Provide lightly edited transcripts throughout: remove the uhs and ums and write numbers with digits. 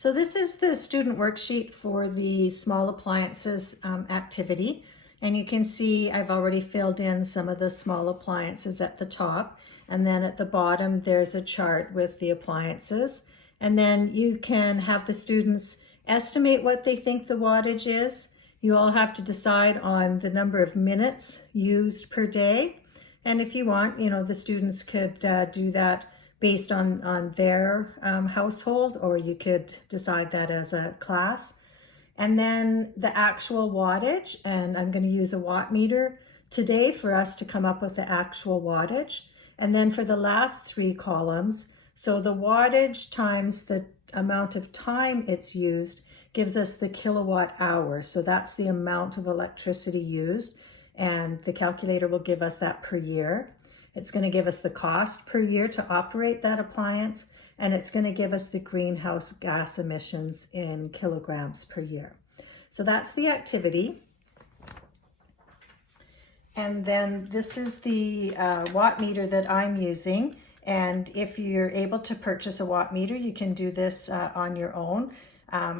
So this is the student worksheet for the small appliances activity. And you can see I've already filled in some of the small appliances at the top. And then at the bottom, there's a chart with the appliances. And then you can have the students estimate what they think the wattage is. You all have to decide on the number of minutes used per day. And if you want, the students could do that based on their household, or you could decide that as a class. And then the actual wattage, and I'm going to use a watt meter today for us to come up with the actual wattage. And then for the last three columns, so the wattage times the amount of time it's used gives us the kilowatt hours. So that's the amount of electricity used, and the calculator will give us that per year. It's going to give us the cost per year to operate that appliance, and it's going to give us the greenhouse gas emissions in kilograms per year. So that's the activity. And then this is the watt meter that I'm using. And if you're able to purchase a watt meter, you can do this on your own,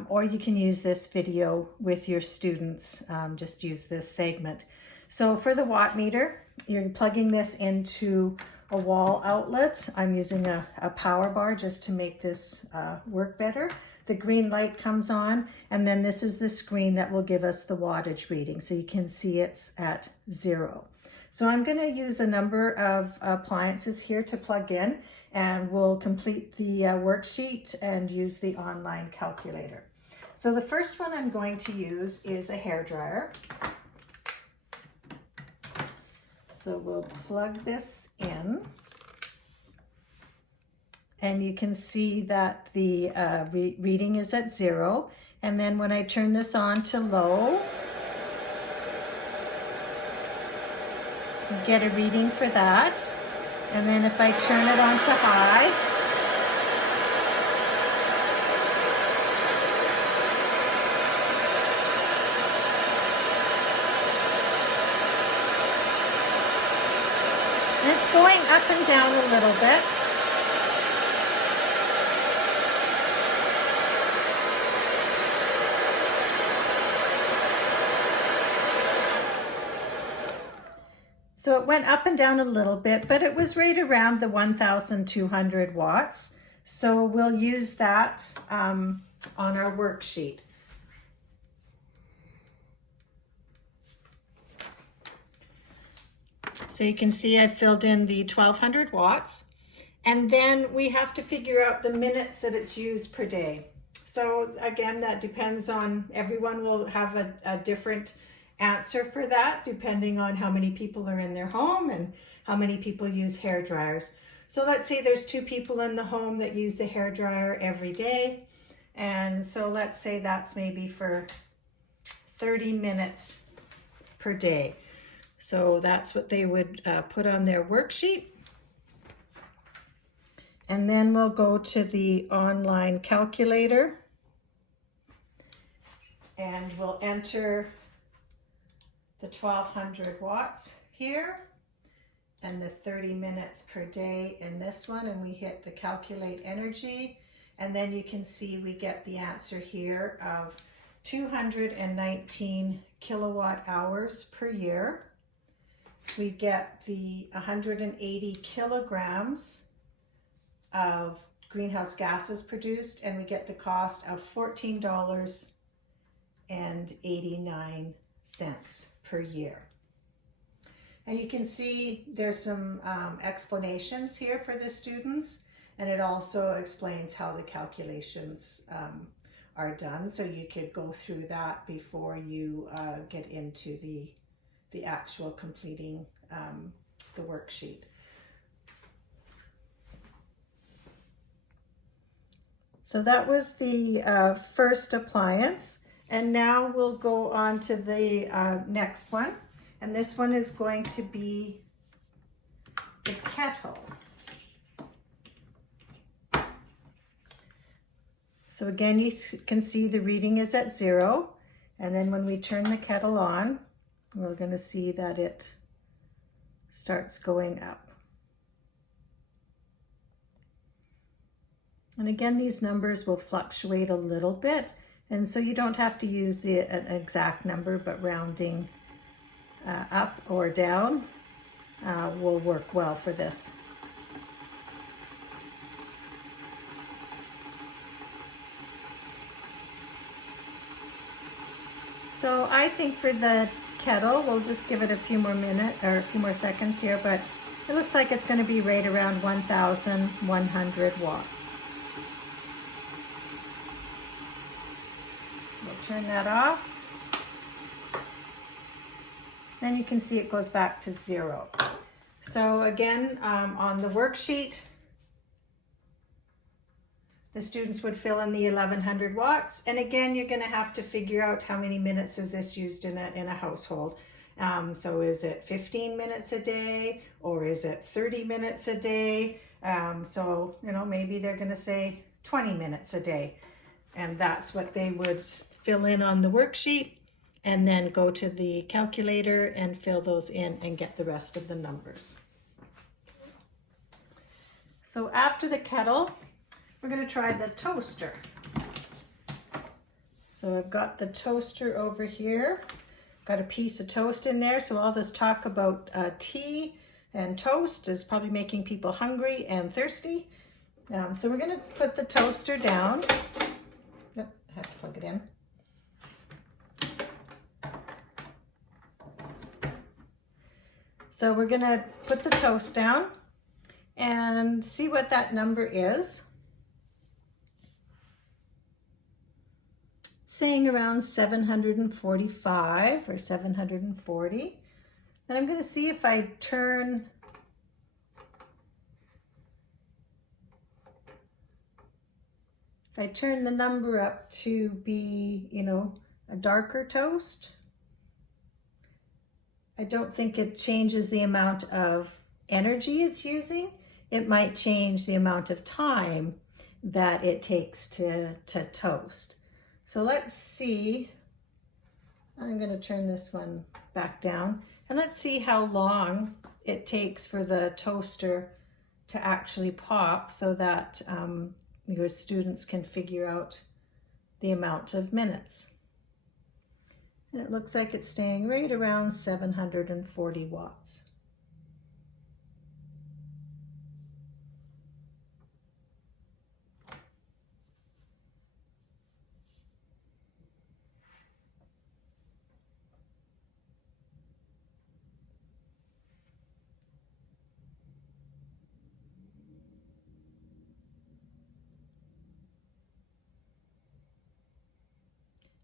or you can use this video with your students. Just use this segment. So for the watt meter, you're plugging this into a wall outlet. I'm using a power bar just to make this work better. The green light comes on, and then this is the screen that will give us the wattage reading. So you can see it's at 0. So I'm going to use a number of appliances here to plug in, and we'll complete the worksheet and use the online calculator. So the first one I'm going to use is a hairdryer. So we'll plug this in, and you can see that the reading is at 0. And then when I turn this on to low, you get a reading for that. And then if I turn it on to high, and it's going up and down a little bit. So it went up and down a little bit, but it was right around the 1,200 watts. So we'll use that on our worksheet. So you can see I've filled in the 1,200 watts. And then we have to figure out the minutes that it's used per day. So again, that depends on, everyone will have a different answer for that, depending on how many people are in their home and how many people use hair dryers. So let's say there's 2 people in the home that use the hair dryer every day. And so let's say that's maybe for 30 minutes per day. So that's what they would put on their worksheet. And then we'll go to the online calculator, and we'll enter the 1,200 watts here and the 30 minutes per day in this one, and we hit the calculate energy, and then you can see we get the answer here of 219 kilowatt hours per year. We get the 180 kilograms of greenhouse gases produced, and we get the cost of $14.89 per year. And you can see there's some explanations here for the students, and it also explains how the calculations are done. So you could go through that before you get into the actual completing the worksheet. So that was the first appliance. And now we'll go on to the next one. And this one is going to be the kettle. So again, you can see the reading is at 0. And then when we turn the kettle on, we're going to see that it starts going up. And again, these numbers will fluctuate a little bit, and so you don't have to use an exact number, but rounding up or down will work well for this. So I think for the kettle, we'll just give it a few more minutes or a few more seconds here, but it looks like it's going to be right around 1,100 watts. So we'll turn that off. Then you can see it goes back to 0. So again, on the worksheet, the students would fill in the 1,100 watts. And again, you're going to have to figure out how many minutes is this used in a household. So is it 15 minutes a day, or is it 30 minutes a day? So, you know, maybe they're going to say 20 minutes a day. And that's what they would fill in on the worksheet, and then go to the calculator and fill those in and get the rest of the numbers. So after the kettle, we're going to try the toaster. So I've got the toaster over here. Got a piece of toast in there. So all this talk about tea and toast is probably making people hungry and thirsty. So we're going to put the toaster down. Yep, I have to plug it in. So we're going to put the toast down and see what that number is. Saying around 745 or 740. And I'm going to see if I turn the number up to be, you know, a darker toast. I don't think it changes the amount of energy it's using. It might change the amount of time that it takes to toast. So let's see, I'm going to turn this one back down, and let's see how long it takes for the toaster to actually pop, so that your students can figure out the amount of minutes. And it looks like it's staying right around 740 watts.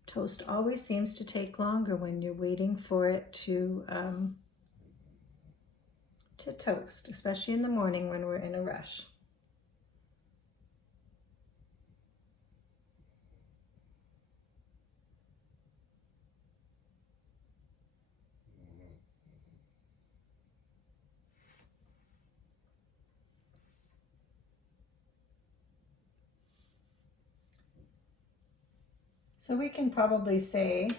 Toast always seems to take longer when you're waiting for it to toast, especially in the morning when we're in a rush. So we can probably say,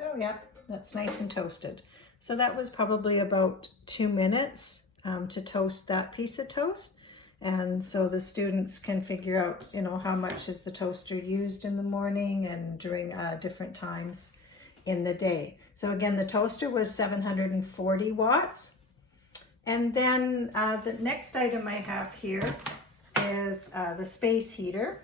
oh yeah, that's nice and toasted. So that was probably about 2 minutes to toast that piece of toast. And so the students can figure out, you know, how much is the toaster used in the morning and during different times in the day. So again, the toaster was 740 watts. And then the next item I have here is the space heater.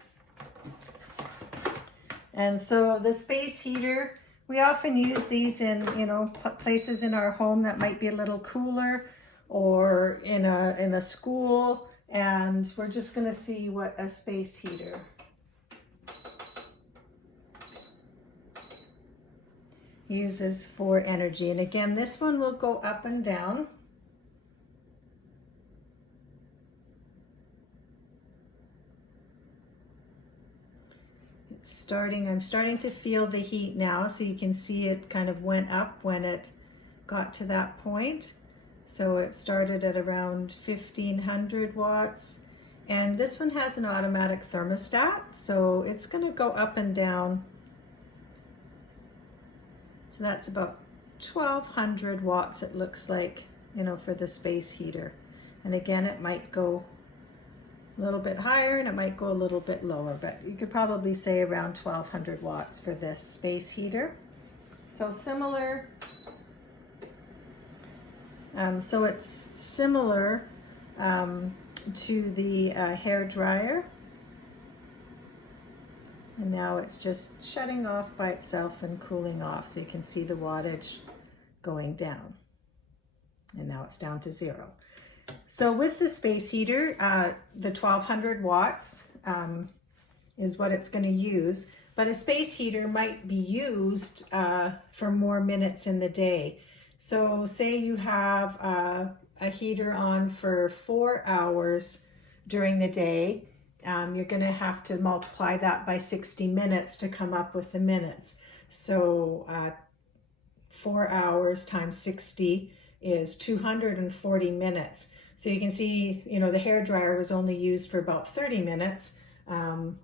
And so the space heater, we often use these in, you know, places in our home that might be a little cooler, or in a school. And we're just going to see what a space heater uses for energy. And again, this one will go up and down. I'm starting to feel the heat now, so you can see it kind of went up when it got to that point. So it started at around 1,500 watts, and this one has an automatic thermostat, so it's going to go up and down. So that's about 1,200 watts, it looks like, you know, for the space heater. And again, it might go a little bit higher and it might go a little bit lower, but you could probably say around 1200 watts for this space heater. So similar, so it's similar to the hair dryer. And now it's just shutting off by itself and cooling off, so you can see the wattage going down. And now it's down to 0. So with the space heater, the 1200 watts is what it's going to use, but a space heater might be used for more minutes in the day. So say you have a heater on for 4 hours during the day, you're going to have to multiply that by 60 minutes to come up with the minutes. So 4 hours times 60 is 240 minutes. So you can see, you know, the hair dryer was only used for about 30 minutes,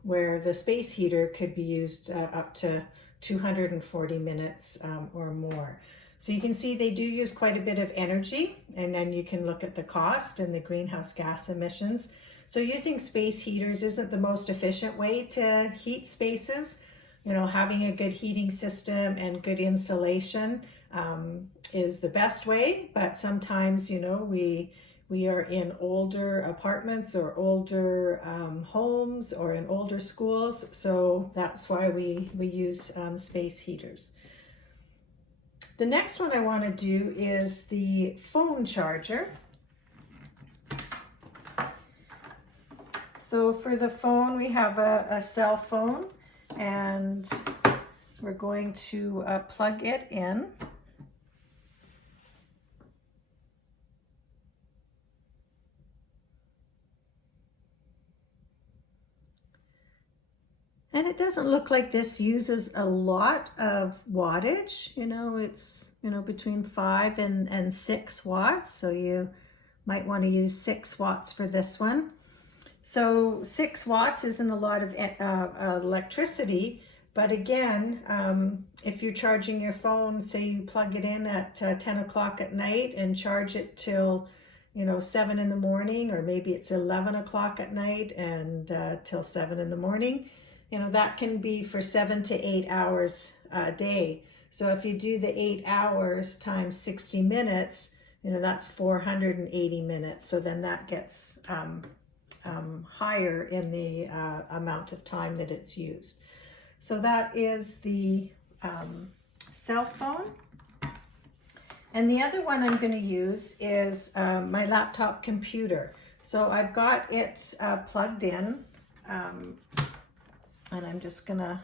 where the space heater could be used up to 240 minutes or more. So you can see they do use quite a bit of energy, and then you can look at the cost and the greenhouse gas emissions. So using space heaters isn't the most efficient way to heat spaces. You know, having a good heating system and good insulation is the best way, but sometimes, you know, we are in older apartments or older homes or in older schools, so that's why we use space heaters. The next one I want to do is the phone charger. So for the phone, we have a cell phone, and we're going to plug it in. And it doesn't look like this uses a lot of wattage. You know, it's, you know, between 5 and 6 watts. So you might want to use 6 watts for this one. So 6 watts isn't a lot of electricity, but again, if you're charging your phone, say you plug it in at 10 o'clock at night and charge it till, you know, 7 in the morning, or maybe it's 11 o'clock at night and till 7 in the morning, you know, that can be for 7 to 8 hours a day. So if you do the 8 hours times 60 minutes, you know, that's 480 minutes. So then that gets higher in the amount of time that it's used. So that is the cell phone. And the other one I'm going to use is my laptop computer. So I've got it plugged in, and I'm just going to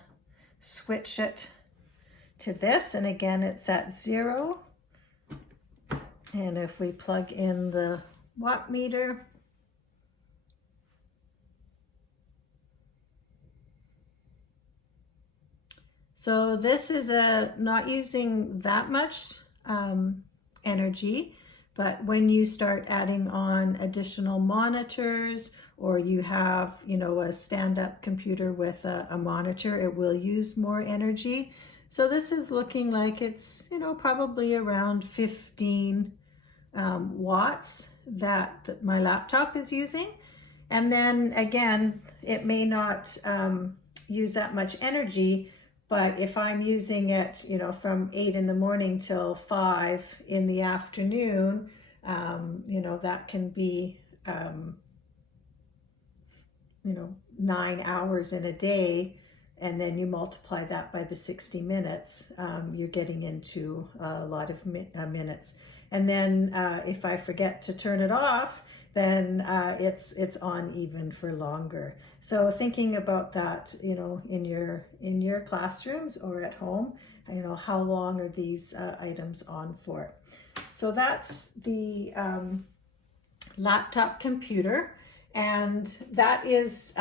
switch it to this. And again, it's at 0. And if we plug in the watt meter, so this is not using that much energy, but when you start adding on additional monitors, or you have, you know, a stand-up computer with a monitor, it will use more energy. So this is looking like it's, you know, probably around 15 watts that my laptop is using. And then again, it may not use that much energy, but if I'm using it, you know, from 8 in the morning till 5 in the afternoon, you know, that can be, you know, 9 hours in a day, and then you multiply that by the 60 minutes, you're getting into a lot of minutes. And then if I forget to turn it off, then it's on even for longer. So thinking about that, you know, in your classrooms or at home, you know, how long are these items on for? So that's the laptop computer. And that is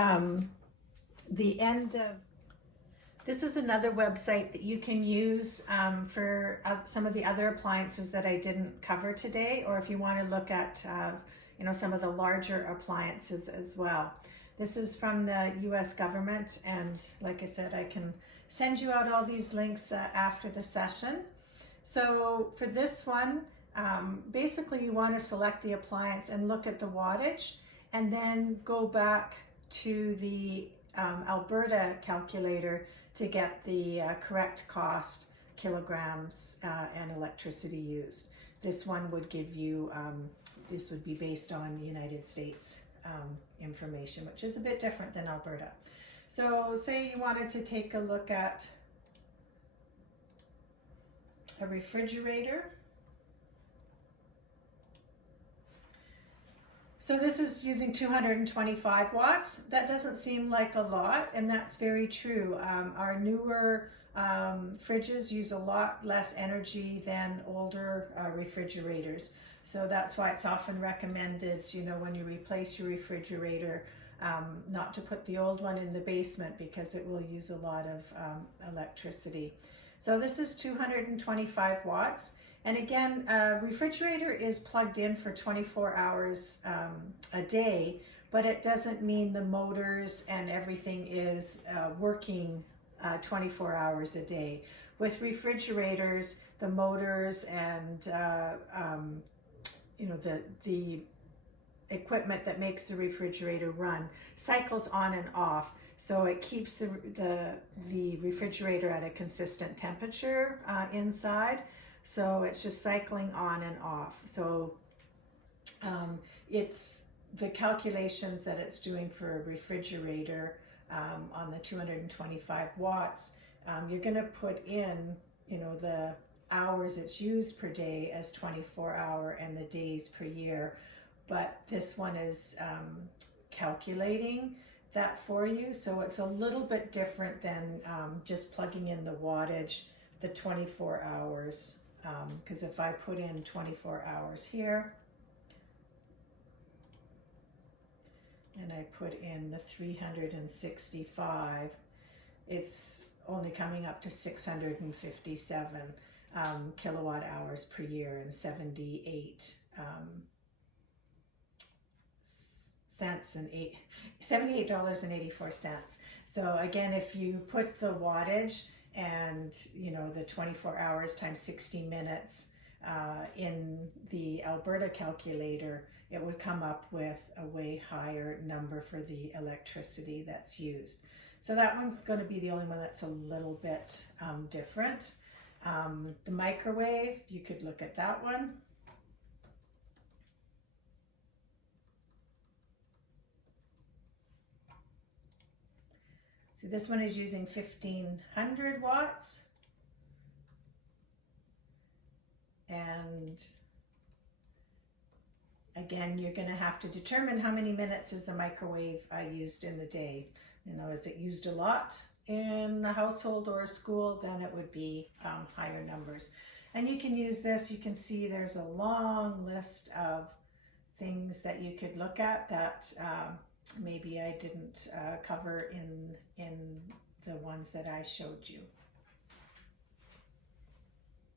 the end of, this is another website that you can use for some of the other appliances that I didn't cover today, or if you want to look at, you know, some of the larger appliances as well. This is from the US government, and like I said, I can send you out all these links after the session. So for this one, basically you want to select the appliance and look at the wattage. and then go back to the Alberta calculator to get the correct cost, kilograms, and electricity used. This one would give you, this would be based on United States information, which is a bit different than Alberta. So say you wanted to take a look at a refrigerator. So this is using 225 watts. That doesn't seem like a lot, and that's very true. Our newer fridges use a lot less energy than older refrigerators. So that's why it's often recommended, you know, when you replace your refrigerator, not to put the old one in the basement because it will use a lot of electricity. So this is 225 watts. And again, a refrigerator is plugged in for 24 hours a day, but it doesn't mean the motors and everything is working 24 hours a day. With refrigerators, the motors and you know, the equipment that makes the refrigerator run cycles on and off. So it keeps the refrigerator at a consistent temperature inside. So it's just cycling on and off. So it's the calculations that it's doing for a refrigerator on the 225 watts. You're going to put in, you know, the hours it's used per day as 24 hour and the days per year. But this one is calculating that for you. So it's a little bit different than just plugging in the wattage, the 24 hours. Because if I put in 24 hours here, and I put in the 365, it's only coming up to 657 kilowatt hours per year and 78 cents and $78.84. So again, if you put the wattage and, you know, the 24 hours times 60 minutes in the Alberta calculator, it would come up with a way higher number for the electricity that's used. So that one's going to be the only one that's a little bit different. The microwave, you could look at that one. So this one is using 1500 watts. And again, you're going to have to determine how many minutes is the microwave used in the day. You know, is it used a lot in a household or a school? Then it would be higher numbers. And you can use this. You can see there's a long list of things that you could look at that maybe I didn't cover in the ones that I showed you.